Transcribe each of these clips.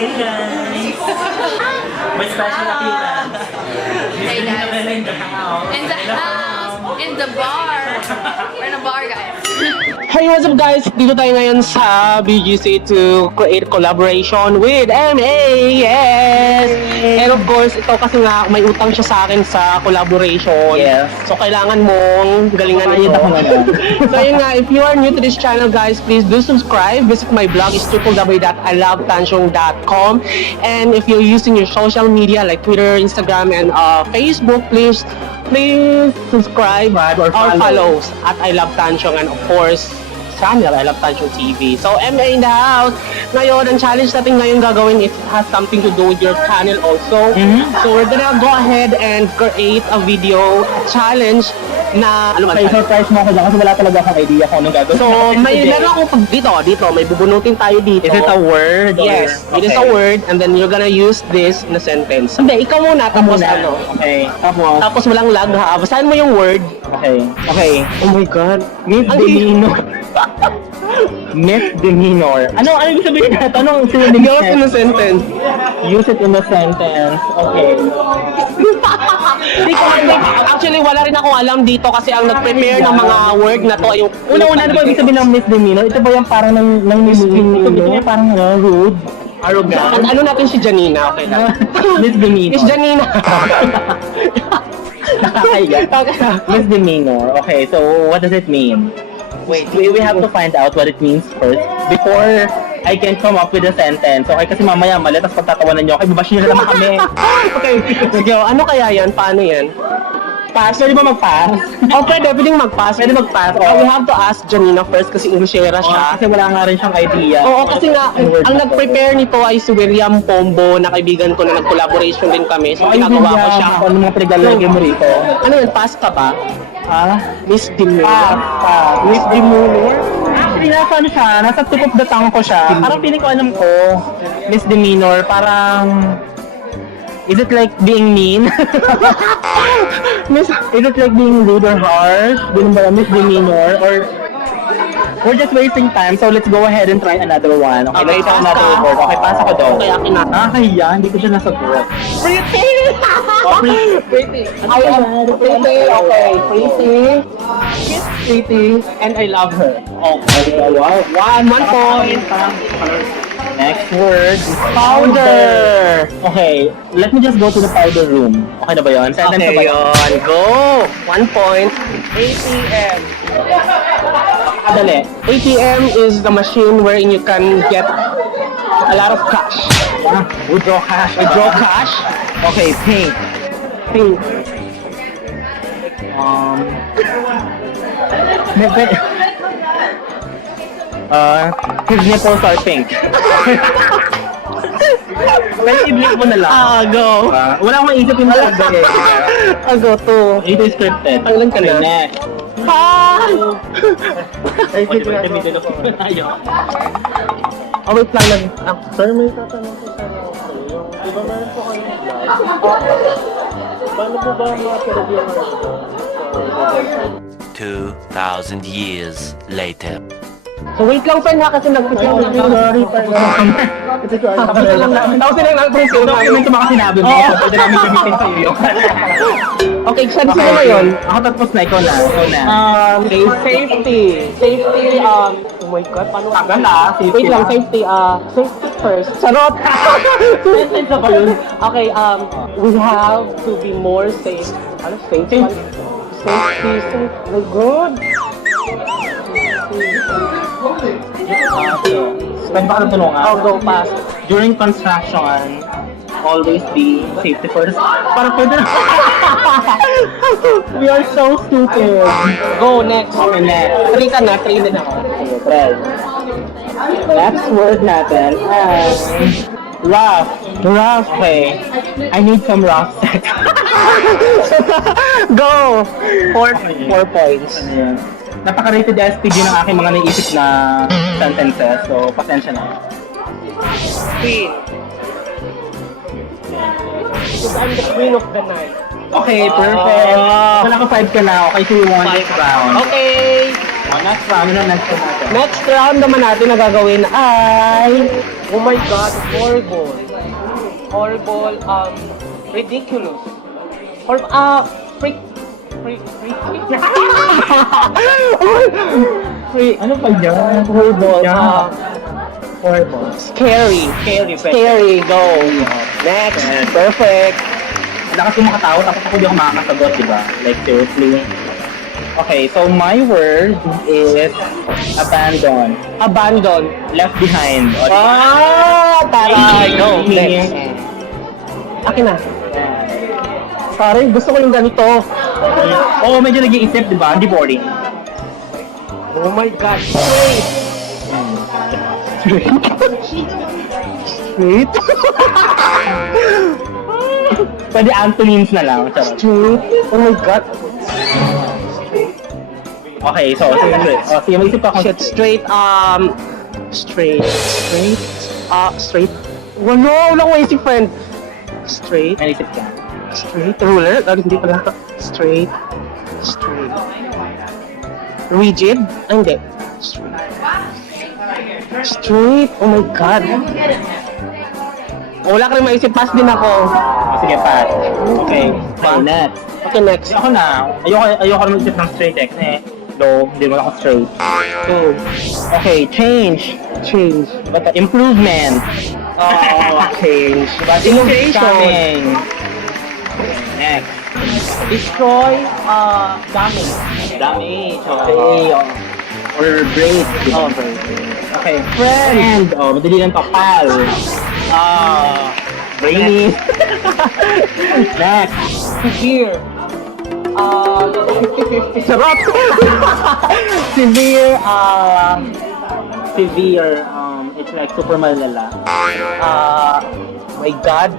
Hey guys! May special appearance. Hey guys. In the house. In the house, in the bar. We're in a bar, guys. Hey, what's up guys? Dito tayo ngayon sa BGC to create collaboration with MA, yes! And of course, ito kasi nga may utang siya sa akin sa collaboration. Yes. So kailangan mong galingan ito. So yun nga, if you are new to this channel guys, please do subscribe. Visit my blog is www.ilovetansyong.com. And if you're using your social media like Twitter, Instagram, and Facebook, please subscribe or follow at I Love Tansyong, and of course channel I Love Tansyong TV. So MA in the house. Ngayon, ang challenge natin ngayon gagawin, it has something to do with your channel also. So we're gonna go ahead and create a video challenge na ano May surprise mo ako dyan kasi wala talaga akong idea kung anong gagawin. So may meron akong dito may bubunutin tayo dito. Is it a word? Yes, or... it is a word, and then you're gonna use this in a sentence. Hindi, ikaw muna, tapos ano. Okay. Tapos walang lag ha. Basahin mo yung word. Okay. Okay. Oh my God. Misdemeanor. Misdemeanor. Ano ibig sabihin natin? Anong Use it in a sentence. Use it in a sentence. Okay. Actually, wala rin akong alam dito kasi ang nag-prepare ng mga word na to ay yung... Una-una, ano ba ibig sabihin ng misdemeanor? Ito ba yung parang ng misdemeanor? Ito ba yung parang rude? Arrogant? Ano natin si Janina? Okay lang. Misdemeanor. Miss Janina. Nakakaiyak. Misdemeanor. Okay, so what does it mean? Wait, we have to find out what it means first before I can come up with a sentence. Okay, kasi mamaya mali, tapos pagtatawanan nyo, okay, babash nyo na naman kami. Okay, sige. Ano kaya yan? Paano yan? Pass? Pwede ba mag-pass? Oh, pwedeng mag-pass. Pwede mag-pass. We have to ask Janina first kasi Englishera siya. Kasi wala nga rin siyang idea. Oo, kasi nga, ang nag-prepare nito ay si William Pombo, na kaibigan ko na nag-collaboration din kami. So, ginagawa ko siya. Ano mga pinagalagay mo rito? Ano yun? Pass ka ba? Ha? Miss Demeanor? Pass. Miss Demeanor? Actually, nasa ano siya, nasa tip of the tongue ko siya. Parang piling ko alam ko, misdemeanor, parang... Is it like being mean? Is it like being rude or harsh? Ganun ba, misdemeanor? Or we're just wasting time, so let's go ahead and try another one. Okay, Okay, let's try pass another ka. word. Okay, pass ako daw. Okay, akin na. Nakakahiya, hindi ko siya nasagot. Pretty! Pretty. I am pretty. Okay, pretty. She's pretty. And I love her. Okay, wow. One point. Next word is Powder. Okay, let me just go to the powder room. Okay na ba yun? Sentence na Okay, ba yun? yun. Go! 1 point. ATM. Kadali. ATM is the machine wherein you can get a lot of cash. Withdraw cash. Withdraw cash. Okay, pink. Pink. His nipples are pink. Well, i-blink mo na lang. Go. Wala akong maisip yung talaga eh. Go to. Ito is scripted. Tanglan ka na. Okay, next. Ay, Ayaw. Oh, wait lang. Sir, may tatanong ko sa iyo. Di ba meron po kayo vlog? Paano po ba ma-approve yung 2,000 years later. So wait lang friend ha, kasi nag-picture Sorry, Tapos sila nag-prove Document yung mga sinabi mo. Pwede namin gamitin sa iyo. Okay, saan sila ngayon? Ako tapos na, ikaw na. Safety. Safety, oh my God, paano? Tagal ah. Wait lang, safety first. Charot! Sentence na ba yun? Okay, we have to be more safe. Ano, safe? Safety. My God! Pwede ba ka nang tulungan? I'll go fast. During construction, always be safety first. Parang pwede na. We are so stupid. Go, next. Okay, next. 3 ka na, 3 din ako. Okay, try. Next word natin ay rough. Rough. Okay. I need some rough sex. Go! 4 points. Ano yan? Napaka-rated SPG ng aking mga naisip na sentences. So, pasensya na. Queen. Because I'm the queen of the night. Okay, perfect. Wala ka 5 ka na. Okay, so you want next round. Okay. Next round. Ano na next round natin? Next round naman natin na gagawin ay Oh my God, horrible. Horrible, ridiculous. Freak. Ano pa yan? Horrible. Horrible. Scary. Scary, go. Next, perfect. Lakas yung makatawa, tapos ako di ako makakasagot, di ba? Like, seriously. Okay, so my word is abandon. Abandon. Left behind. O, Taray, go. Meaning, Next. Akin na. Sorry, gusto ko yung ganito. Oo, medyo nag-iisip, di ba? Hindi boring. Oh my God, straight. Straight? Pwede antonyms na lang. Charot. Straight? Oh my God. Okay, so, sige, mag-isip ako. Shit, straight, straight. Wala ko isip, friend. Straight, May isip ka. straight, ruler, hindi pala. Straight. Rigid? Ah, hindi. Straight, oh my God. Wala ka rin maisip, pass din ako. Sige, pass. Okay, next. Okay, next. Ako na. Ayoko na mag-isip ng straight eh. Kasi, hindi mo ako straight. Go. Okay, change. But improvement. Change. But Innovation. coming. Next. Destroy, damage. Damage. Okay. Or break. Oh, Okay, friend. Madali lang to. Pal. Brainy. Next. Severe. 50-50. Sarap! Severe. It's like super malala. My God.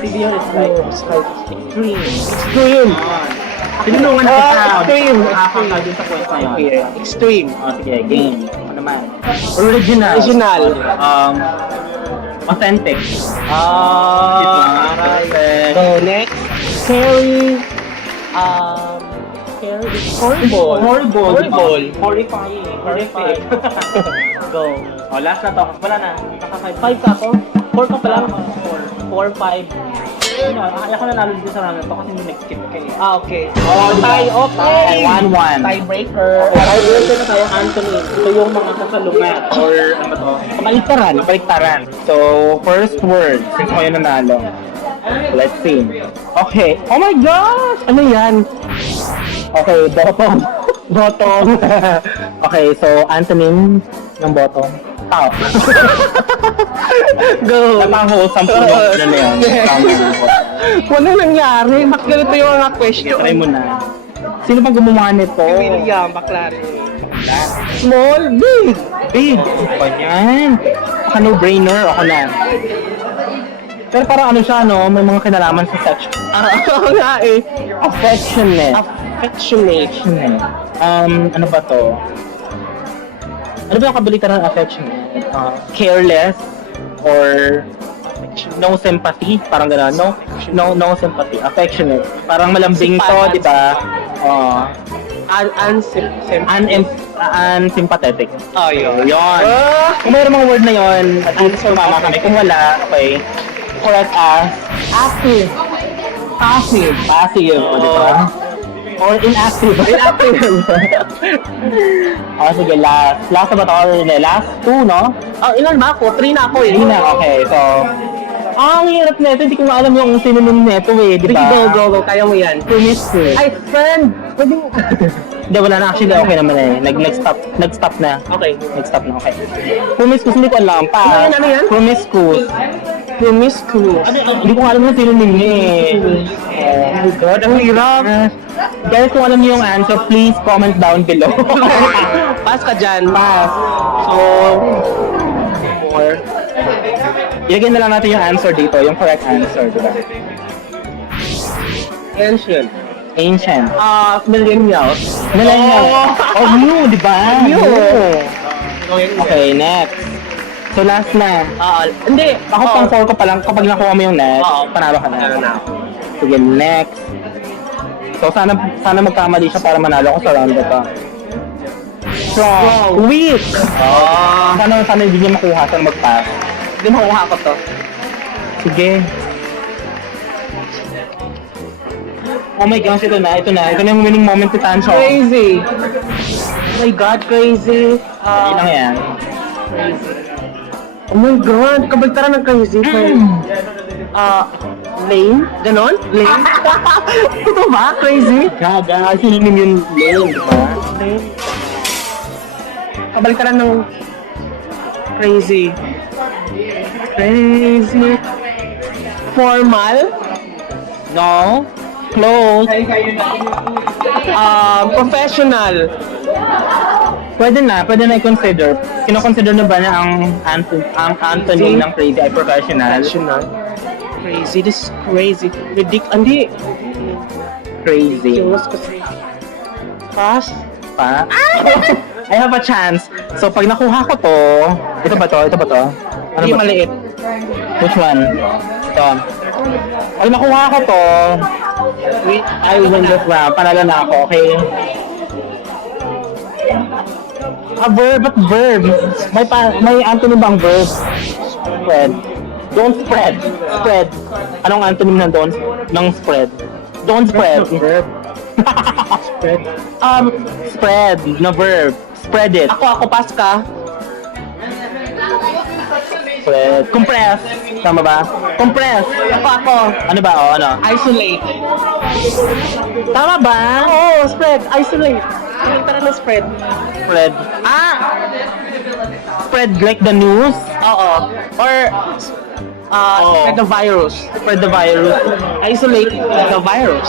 Severe is like extreme. Extreme. Tinulungan na kita. Extreme. Nakakang ka dun sa point na yun. Extreme. Sige, game. Ano naman? Original. Authentic. Perfect. So, next. Scary. Scary is horrible. Horrifying. Horrific. Go. Last na to. Wala na. Five ka ako? 4 ka pa lang? 4, 5. Akala ko nanalo din sa round na to kasi nag-skip kayo. Okay. Tie, okay. 1-1. Tiebreaker. Tiebreaker na tayo, Anthony. Ito yung mga kasalungan or ano to? Kabaliktaran. So, first word, since ako yung nanalo. Let's see. Okay. Oh my gosh! Ano yan? Okay, bottom. Okay, so antonym ng bottom. Top. Go. Napang-wholesome po yung ano na yun. Wala nangyari. Ba't ganito yung mga question? Try mo na. Sino bang gumawa nito? William, baklari. Small, big. Big. Ba yan? Baka no-brainer. Ako na. Pero parang ano siya, no? May mga kinalaman sa sex. Oo nga eh. Affectionate. Ano ba to? Ano ba yung kabalita ng affectionate? Careless or no sympathy, parang gano'n. No sympathy. Affectionate. Parang malambing to, di ba? Unsympathetic. Oh, yun. Yun. Kung mayroon mga word na yun, at least sumama kami. Kung wala, okay. Correct as active. Passive. O, di ba? Or inactive. Sige, last. Last na ba ito? Last 2, no? Ilan ba ako? 3 na ako eh. Hindi na, okay. So, ang hirap nito. Hindi ko nga alam yung synonym nito eh, di ba? Sige, go. Kaya mo yan. Promiscuous. Ay, friend! Pwede mo. Hindi, wala na. Actually, okay naman eh. Nag-stop na. Okay. Nag-stop na, okay. Promiscuous, hindi ko alam. Ano yan? Promiscuous. Hindi ko nga alam yung synonym niya eh. Oh my God, ang hirap. Guys, kung alam niyo yung answer, please comment down below. Pass ka dyan. Pass. So, ilagay na lang natin yung answer dito, yung correct answer, diba? Ancient. Millennials. New, diba? New. Okay, next. So, last na. Hindi. Ako pang 4 ko pa lang, kapag nakuha mo yung next, panalo ka na. Ano na? Sige, next. So, sana magkamali siya para manalo ko sa round na to. Strong. Weak. Oh. Sana hindi niya makuha. Sana mag-pass. Hindi makuha ko to. Sige. Oh my gosh, ito na. Ito na yung winning moment ni Tancho. Crazy. Oh my God, crazy. Hindi lang yan. Oh my God, kabaltaran ng crazy. Lane? Ganon? Lane? Ito ba? Crazy? Gaga. Sinonym yun lane, di ba? Kabaltaran ng crazy. Crazy. Formal? No. Close. Professional. Pwede na i-consider. Kino-consider na ba na ang Anthony ng crazy ay professional? Professional. Crazy. This is crazy. Hindi. Crazy. Pass? Pa? I have a chance. So, pag nakuha ko to, ito ba to? Ano Hindi ba? maliit. Which one? Ito. Pag nakuha ko to, I win this round. Panalo na ako, okay? Verb. May antonym bang verb? Spread. Don't spread. Spread. Anong antonym ng don't? Ng spread. Don't spread. Spread. Spread. Na verb. Spread it. Ako, pass ka. Spread. Compress. Tama ba? Compress. Ako. Ano ba? Oh, ano? Isolate. Tama ba? Oo, spread. Isolate. Tara na spread. Spread. Spread like the news? Oo. Or, Oo. spread the virus. Spread the virus. Isolate the virus.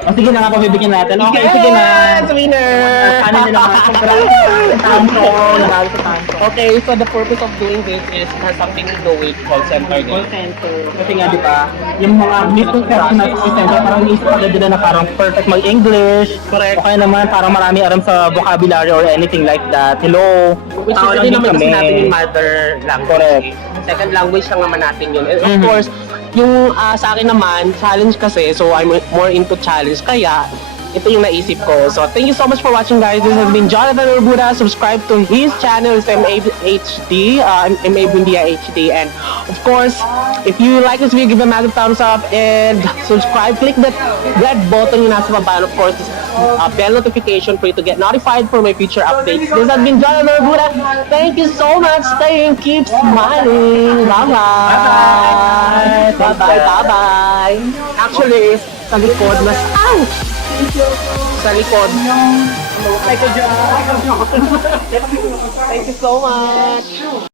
O sige na nga, pabibigyan natin. Okay, sige na. Yes! Winner! Ano nyo naman? Congrats. Tanso. Nanalo sa Tanso. Okay, so the purpose of doing this is has something to do with call center. Call center. Kasi nga, di ba, yung mga misconception na call center, parang naisip agad nila na parang perfect mag-English. Correct. O kaya naman, parang marami aram sa vocabulary or anything like that. Hello. Which is Tao lang hindi din naman kasi kami. natin yung mother language. Correct. Second language lang naman natin yun. And of Mhm. course, yung sa akin naman, challenge kasi, so I'm more into challenge. Kaya, ito yung naisip ko. So, thank you so much for watching, guys. This has been Jonathan Urbuda. Subscribe to his channel, it's MA Bundia HD. And, of course, if you like this video, give a massive thumbs up and subscribe. Click that red button yung nasa baba. And, of course, bell notification for you to get notified for my future updates. This has been Jonathan Urbuda. Thank you so much. Stay and keep smiling. Bye-bye. Bye-bye. Bye-bye. Actually, sa likod, mas... Ouch! Sa likod. Thank you so much.